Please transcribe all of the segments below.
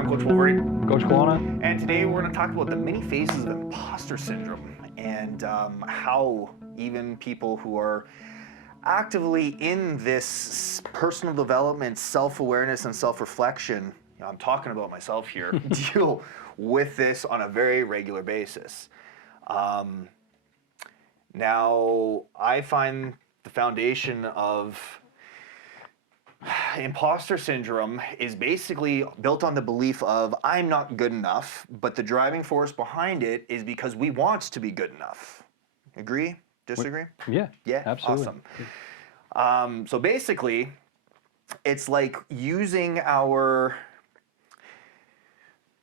I'm Coach Wolverine. Coach Kelowna. And today we're going to talk about the many phases of imposter syndrome and how even people who are actively in this personal development, self-awareness, and self-reflection, I'm talking about myself here, deal with this on a very regular basis. Now, I find the foundation of imposter syndrome is basically built on the belief of I'm not good enough, but the driving force behind it is because we want to be good enough. Agree? Disagree? Yeah, Yeah? absolutely. Awesome. So basically, it's like using our...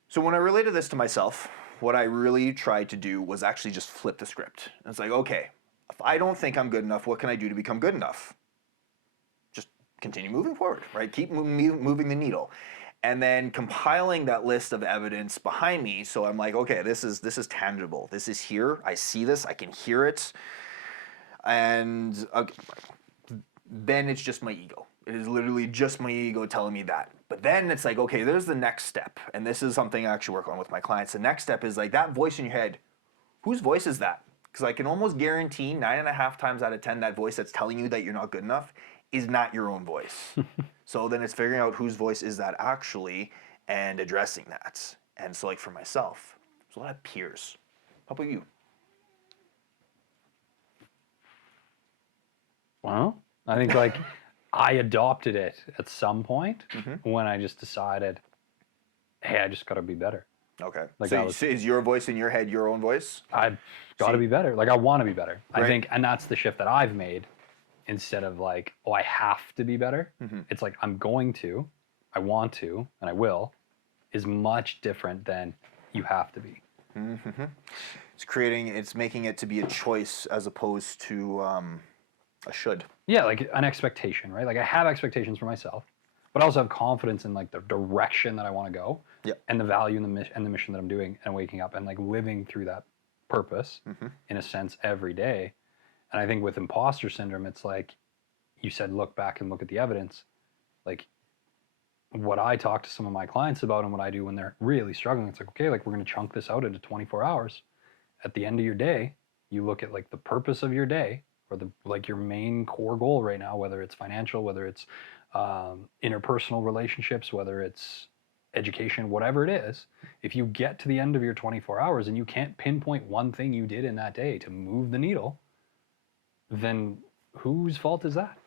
So when I related this to myself, what I really tried to do was actually just flip the script. It's like, okay, if I don't think I'm good enough, what can I do to become good enough? Just continue moving forward, right? Keep moving the needle. And then compiling that list of evidence behind me, so I'm like, okay, this is tangible. This is here. I see this. I can hear it. And then it's just my ego. It is literally just my ego telling me that. But then it's like, okay, there's the next step. And this is something I actually work on with my clients. The next step is like that voice in your head. Whose voice is that? Because I can almost guarantee 9.5 times out of 10, that voice that's telling you that you're not good enough is not your own voice. So then it's figuring out whose voice is that actually and addressing that. And so like for myself, there's a lot of peers. How about you? Well, I think like I adopted it at some point when I just decided, hey, I just got to be better. Okay. Like so is your voice in your head your own voice? I've got to be better. Like I want to be better. Right. I think, and that's the shift that I've made. Instead of like, oh, I have to be better. It's like I'm going to, I want to, and I will, is much different than you have to be. It's making it to be a choice as opposed to a should. Yeah, like an expectation, right? Like I have expectations for myself, but I also have confidence in like the direction that I want to go, and the value and the mission that I'm doing and waking up and like living through that purpose in a sense every day. And I think with imposter syndrome, it's like you said, look back and look at the evidence. Like what I talk to some of my clients about and what I do when they're really struggling, it's like, okay, like we're going to chunk this out into 24 hours. At the end of your day, you look at like the purpose of your day or the like your main core goal right now, whether it's financial, whether it's interpersonal relationships, whether it's education, whatever it is. If you get to the end of your 24 hours and you can't pinpoint one thing you did in that day to move the needle, then whose fault is that?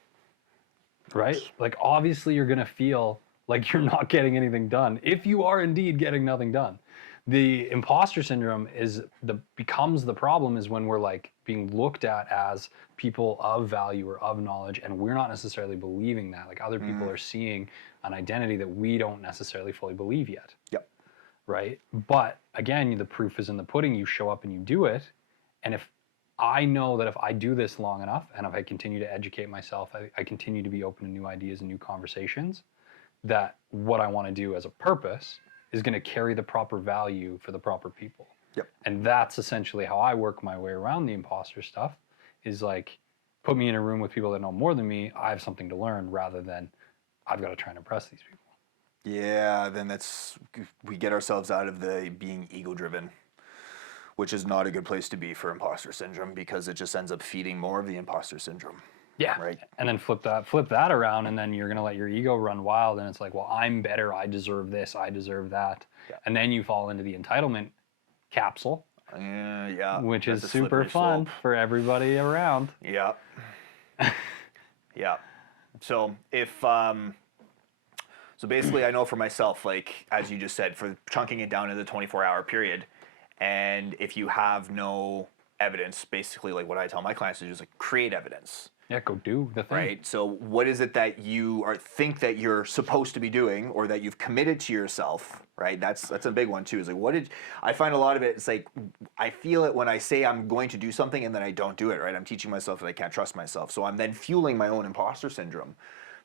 Right? Like obviously you're going to feel like you're not getting anything done if you are indeed getting nothing done. The imposter syndrome becomes the problem is when we're like being looked at as people of value or of knowledge and we're not necessarily believing that. Like other people are seeing an identity that we don't necessarily fully believe yet. Yep. Right? But again, the proof is in the pudding. You show up and you do it. And if I know that if I do this long enough and if I continue to educate myself, I continue to be open to new ideas and new conversations, that what I want to do as a purpose is going to carry the proper value for the proper people. Yep. And that's essentially how I work my way around the imposter stuff is like, put me in a room with people that know more than me. I have something to learn rather than I've got to try and impress these people. Yeah, then we get ourselves out of the being ego-driven, which is not a good place to be for imposter syndrome because it just ends up feeding more of the imposter syndrome. Yeah. Right. And then flip that around and then you're going to let your ego run wild and it's like, well, I'm better. I deserve this. I deserve that. Yeah. And then you fall into the entitlement capsule. Yeah. Which is super fun for everybody around. Yeah. Yeah. So so basically I know for myself, like, as you just said, for chunking it down to the 24-hour period, and if you have no evidence, basically like what I tell my clients is just like create evidence. Yeah, go do the thing. Right. So what is it that you think that you're supposed to be doing or that you've committed to yourself, right? That's a big one too. Is like I find a lot of it, it's like I feel it when I say I'm going to do something and then I don't do it, right? I'm teaching myself that I can't trust myself. So I'm then fueling my own imposter syndrome.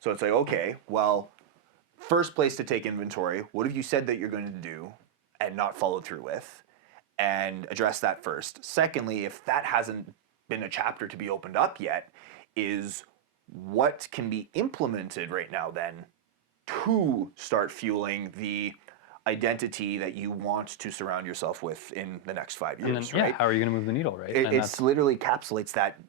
So it's like, okay, well, first place to take inventory, what have you said that you're going to do and not followed through with? And address that first. Secondly, if that hasn't been a chapter to be opened up yet, is what can be implemented right now then to start fueling the identity that you want to surround yourself with in the next 5 And then, years, yeah, right? how are you going to move the needle, right? It, And it's literally encapsulates that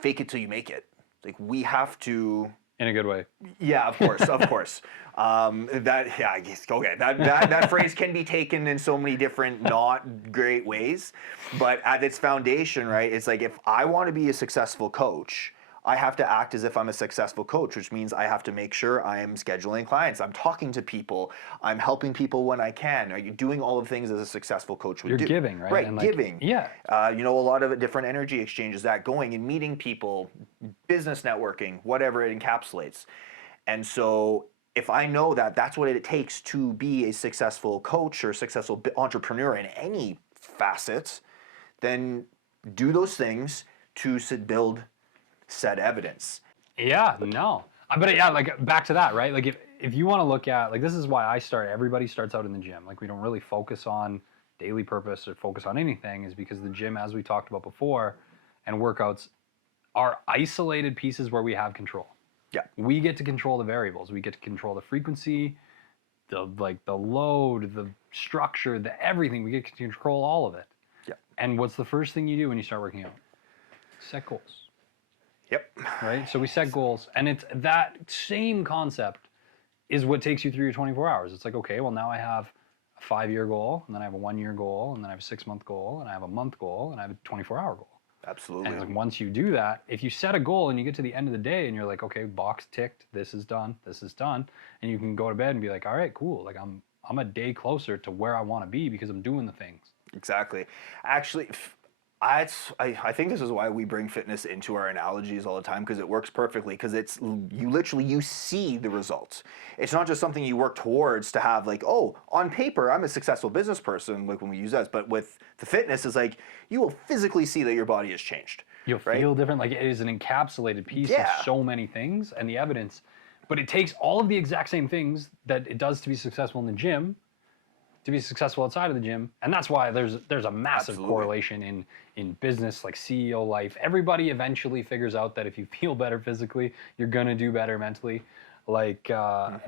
fake it till you make it. Like we have to. in a good way. Yeah, of course, of course. I guess okay. That phrase can be taken in so many different not great ways, but at its foundation, right? It's like if I want to be a successful coach, I have to act as if I'm a successful coach, which means I have to make sure I am scheduling clients, I'm talking to people, I'm helping people when I can. Are you doing all of the things as a successful coach would You're do? giving, right? Right, And like, giving. yeah. You know, a lot of different energy exchanges, that going and meeting people, business networking, whatever it encapsulates. And so if I know that that's what it takes to be a successful coach or successful entrepreneur in any facet, then do those things to build said evidence. Yeah, no. But yeah, like back to that, right? Like if you want to look at, like, this is why everybody starts out in the gym. Like we don't really focus on daily purpose or focus on anything, is because the gym, as we talked about before, and workouts are isolated pieces where we have control. Yeah. We get to control the variables. We get to control the frequency, the load, the structure, the everything. We get to control all of it. Yeah. And what's the first thing you do when you start working out? Set goals. Yep. Right? So we set goals, and it's that same concept is what takes you through your 24 hours. It's like, okay, well, now I have a 5-year goal, and then I have a 1-year goal, and then I have a 6-month goal, and I have a month goal, and I have a 24-hour goal. Absolutely. And like once you do that, if you set a goal and you get to the end of the day and you're like, okay, box ticked, this is done, and you can go to bed and be like, all right, cool. Like I'm a day closer to where I want to be because I'm doing the things. Exactly. Actually, I think this is why we bring fitness into our analogies all the time, because it works perfectly, because it's you see the results. It's not just something you work towards to have like, oh, on paper I'm a successful business person, like when we use that, but with the fitness is like you will physically see that your body has changed. You'll feel different. Like it is an encapsulated piece of so many things and the evidence, but it takes all of the exact same things that it does to be successful in the gym to be successful outside of the gym. And that's why there's a massive correlation in business, like CEO life. Everybody eventually figures out that if you feel better physically, you're gonna do better mentally. Like yeah,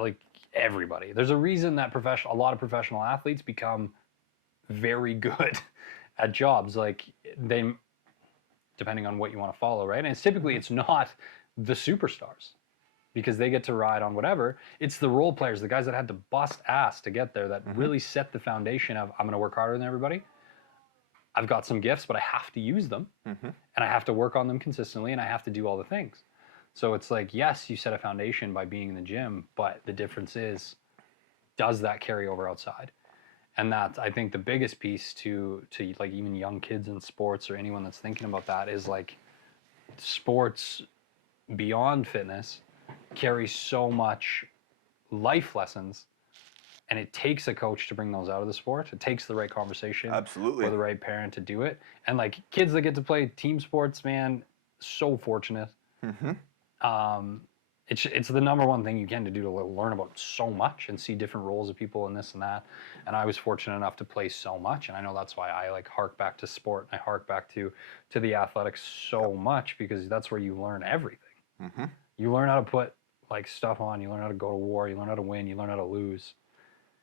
like everybody. There's a reason that a lot of professional athletes become very good at jobs. Like they, depending on what you want to follow, right? And it's typically it's not the superstars, because they get to ride on whatever. It's the role players, the guys that had to bust ass to get there, that really set the foundation of, I'm going to work harder than everybody. I've got some gifts, but I have to use them, and I have to work on them consistently, and I have to do all the things. So it's like, yes, you set a foundation by being in the gym, but the difference is, does that carry over outside? And that's, I think, the biggest piece to like even young kids in sports or anyone that's thinking about that is like sports beyond fitness carries so much life lessons, and it takes a coach to bring those out of the sport. It takes the right conversation, absolutely, or the right parent to do it. And like kids that get to play team sports, man, so fortunate. It's the number one thing you can to do to learn about so much and see different roles of people and this and that. And I was fortunate enough to play so much, and I know that's why I like hark back to sport and I hark back to the athletics so much, because that's where you learn everything. You learn how to put like stuff on, you learn how to go to war, you learn how to win, you learn how to lose.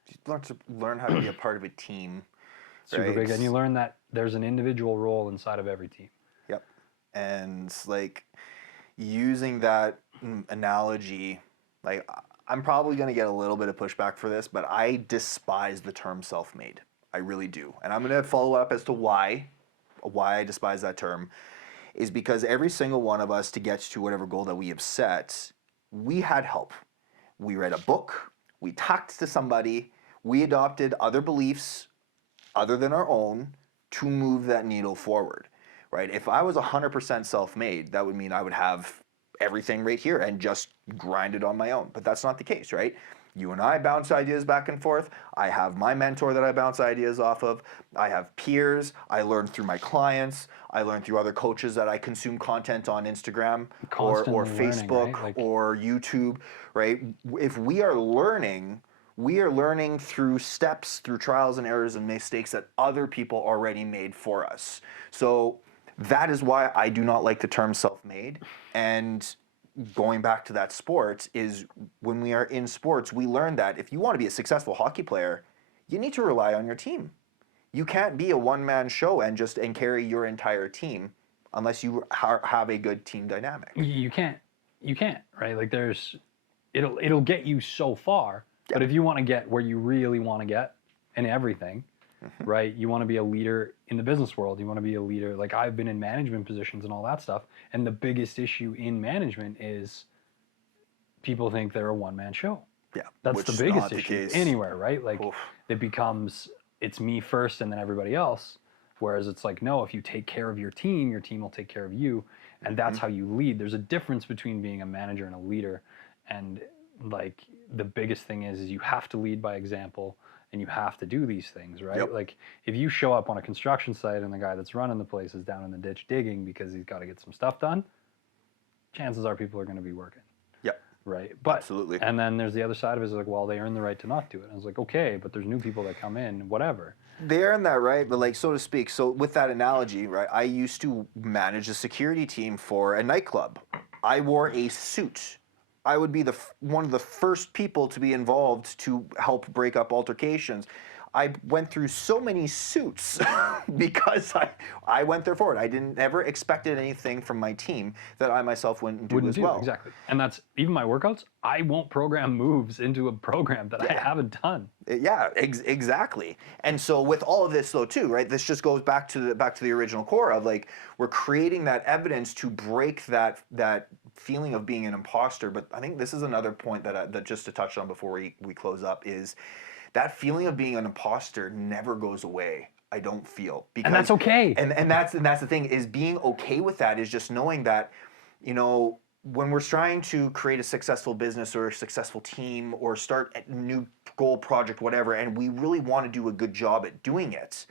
You learn how to be a part of a team. Super big, and you learn that there's an individual role inside of every team. Yep. And like using that analogy, like I'm probably going to get a little bit of pushback for this, but I despise the term self-made. I really do. And I'm going to follow up as to why I despise that term, is because every single one of us, to get to whatever goal that we have set, we had help. We read a book, we talked to somebody, we adopted other beliefs other than our own to move that needle forward, right? If I was 100% self-made, that would mean I would have everything right here and just grind it on my own. But that's not the case, right? You and I bounce ideas back and forth. I have my mentor that I bounce ideas off of. I have peers. I learn through my clients. I learn through other coaches that I consume content on Instagram or Facebook, right? Or YouTube, right? If we are learning through steps, through trials and errors and mistakes that other people already made for us. So that is why I do not like the term self-made. And going back to that sports is when we are in sports, we learn that if you want to be a successful hockey player, you need to rely on your team. You can't be a one-man show and carry your entire team unless you have a good team dynamic. You can't, right? Like it'll get you so far, but if you want to get where you really want to get in everything, right? You want to be a leader in the business world. You want to be a leader. Like I've been in management positions and all that stuff. And the biggest issue in management is people think they're a one-man show. Yeah. That's the biggest issue anywhere, right? Like it becomes, it's me first and then everybody else. Whereas it's like, no, if you take care of your team will take care of you. And that's how you lead. There's a difference between being a manager and a leader. And like the biggest thing is you have to lead by example. And you have to do these things, right? Yep. Like if you show up on a construction site and the guy that's running the place is down in the ditch digging because he's got to get some stuff done, chances are people are going to be working. Yep. Right. But, absolutely. And then there's the other side of it is like, well, they earn the right to not do it. And I was like, okay, but there's new people that come in, whatever. They earn that right, but like so to speak. So with that analogy, right? I used to manage a security team for a nightclub. I wore a suit. I would be one of the first people to be involved to help break up altercations. I went through so many suits because I went there for it. I never expected anything from my team that I myself wouldn't do as well. Exactly. And that's even my workouts. I won't program moves into a program that I haven't done. Yeah, exactly. And so with all of this though too, right? This just goes back to the original core of like we're creating that evidence to break that feeling of being an imposter. But I think this is another point that just to touch on before we close up is that feeling of being an imposter never goes away. I don't feel because, and that's okay. And that's the thing is being okay with that is just knowing that, you know, when we're trying to create a successful business or a successful team or start a new goal project, whatever, and we really want to do a good job at doing it,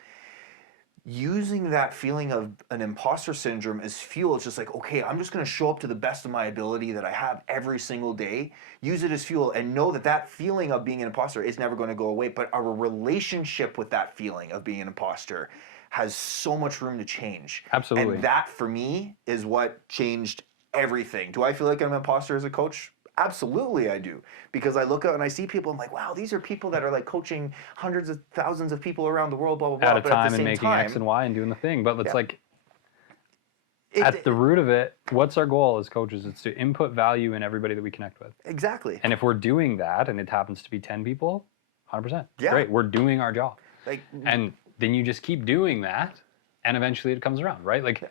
using that feeling of an imposter syndrome as fuel. It's just like, okay, I'm just going to show up to the best of my ability that I have every single day, use it as fuel, and know that feeling of being an imposter is never going to go away. But our relationship with that feeling of being an imposter has so much room to change. Absolutely. And that, for me, is what changed everything. Do I feel like I'm an imposter as a coach? Absolutely I do. Because I look out and I see people, I'm like, wow, these are people that are like coaching hundreds of thousands of people around the world, blah, blah, blah. At a time and making X and Y and doing the thing. But it's like, at the root of it, what's our goal as coaches? It's to input value in everybody that we connect with. Exactly. And if we're doing that and it happens to be 10 people, 100%. Yeah. Great. We're doing our job. And then you just keep doing that and eventually it comes around, right? Like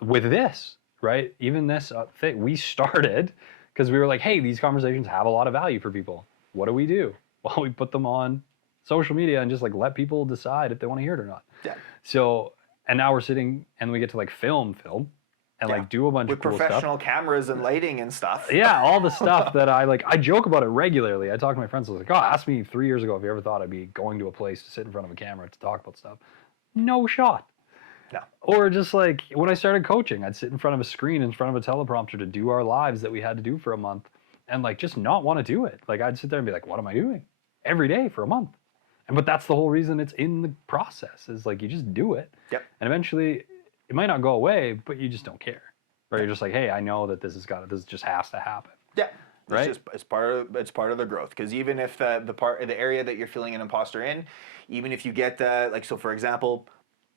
with this, right? Even this thing, we started because we were like, hey, these conversations have a lot of value for people. What do? Well, we put them on social media and just like let people decide if they want to hear it or not. Yeah. So, and now we're sitting and we get to like film and like do a bunch of cool stuff. With professional cameras and lighting and stuff. Yeah, all the stuff that I joke about it regularly. I talk to my friends, I was like, oh, ask me 3 years ago if you ever thought I'd be going to a place to sit in front of a camera to talk about stuff. No shot. No. Or just like when I started coaching, I'd sit in front of a screen, in front of a teleprompter to do our lives that we had to do for a month and like just not want to do it. Like I'd sit there and be like, what am I doing? Every day for a month. But that's the whole reason it's in the process is like you just do it. Yep. And eventually it might not go away, but you just don't care. Or you're just like, hey, I know that this just has to happen. Yeah. Right. It's part of the growth. Because even if the area that you're feeling an imposter in, even if you get so for example,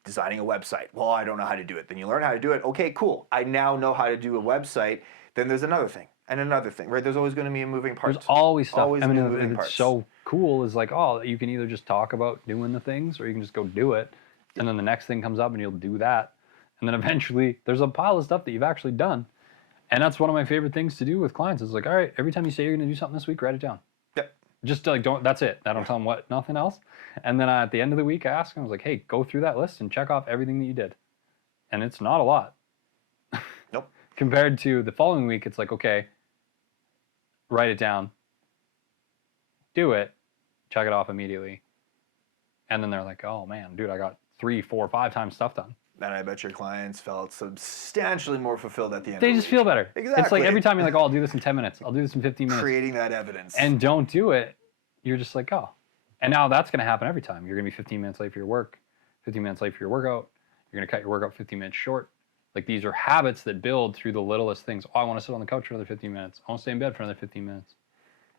designing a website. Well, I don't know how to do it. Then you learn how to do it. Okay, cool. I now know how to do a website. Then there's another thing and another thing, right? There's always going to be a moving part. There's always stuff. Always moving it's parts. So cool is like, oh, you can either just talk about doing the things or you can just go do it. And then the next thing comes up and you'll do that. And then eventually there's a pile of stuff that you've actually done. And that's one of my favorite things to do with clients. It's like, all right, every time you say you're going to do something this week, write it down. Yep. Just like, that's it. I don't tell them what, nothing else. And then at the end of the week, I ask them, I was like, hey, go through that list and check off everything that you did. And it's not a lot. Nope. Compared to the following week, it's like, okay, write it down, do it, check it off immediately. And then they're like, oh man, dude, I got 3, 4, 5 times stuff done. And I bet your clients felt substantially more fulfilled at the end. They just feel better. Exactly. It's like every time you're like, oh, I'll do this in 10 minutes. I'll do this in 15 minutes. Creating that evidence. And don't do it. You're just like, oh. And now that's going to happen every time. You're going to be 15 minutes late for your work, 15 minutes late for your workout. You're going to cut your workout 15 minutes short. Like these are habits that build through the littlest things. Oh, I want to sit on the couch for another 15 minutes. I want to stay in bed for another 15 minutes.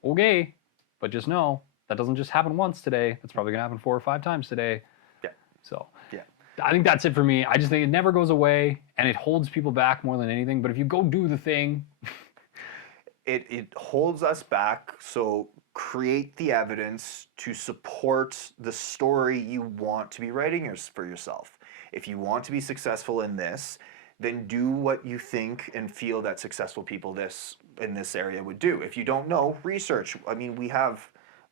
Okay, but just know that doesn't just happen once today. That's probably gonna happen 4 or 5 times today. Yeah. So Yeah. I think that's it for me. I just think it never goes away, and it holds people back more than anything. But if you go do the thing, it holds us back. So create the evidence to support the story you want to be writing for yourself. If you want to be successful in this, then do what you think and feel that successful people in this area would do. If you don't know, research. I mean, we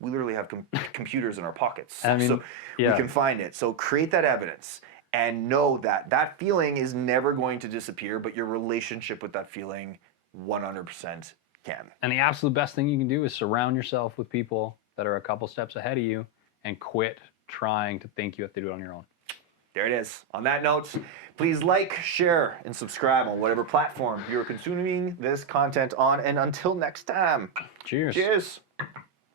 literally have computers in our pockets, I mean, so yeah. we can find it. So create that evidence and know that that feeling is never going to disappear, but your relationship with that feeling 100% can. And the absolute best thing you can do is surround yourself with people that are a couple steps ahead of you and quit trying to think you have to do it on your own. There it is. On that note, please like, share, and subscribe on whatever platform you're consuming this content on. And until next time, Cheers. Cheers.